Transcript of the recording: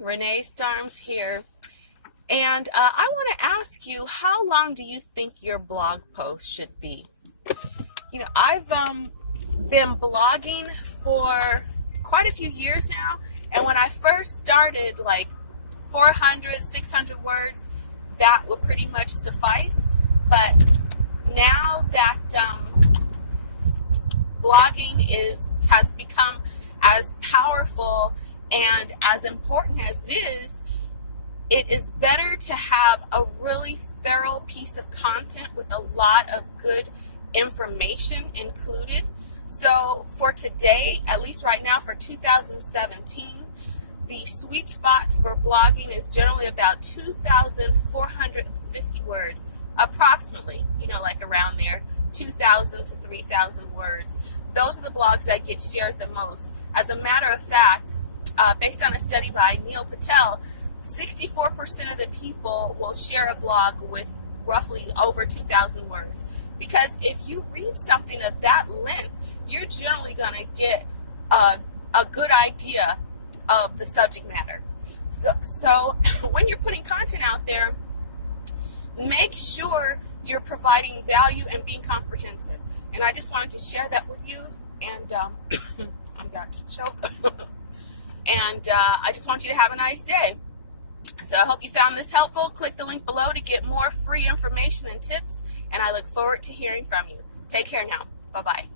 Renee Starms here, and I want to ask you, how long do you think your blog post should be? I've been blogging for quite a few years now, and when I first started, like 400, 600 words, that would pretty much suffice. But now that blogging has become as powerful and as important as it is better to have a really thorough piece of content with a lot of good information included. So for today, at least right now for 2017, the sweet spot for blogging is generally about 2,450 words, approximately, like around there, 2,000 to 3,000 words. Those are the blogs that get shared the most. As a matter of fact, based on a study by Neil Patel, 64% of the people will share a blog with roughly over 2,000 words. Because if you read something of that length, you're generally going to get a good idea of the subject matter. So when you're putting content out there, make sure you're providing value and being comprehensive. And I just wanted to share that with you, and I'm about to choke. And I just want you to have a nice day. So I hope you found this helpful. Click the link below to get more free information and tips, and I look forward to hearing from you. Take care now. Bye-bye.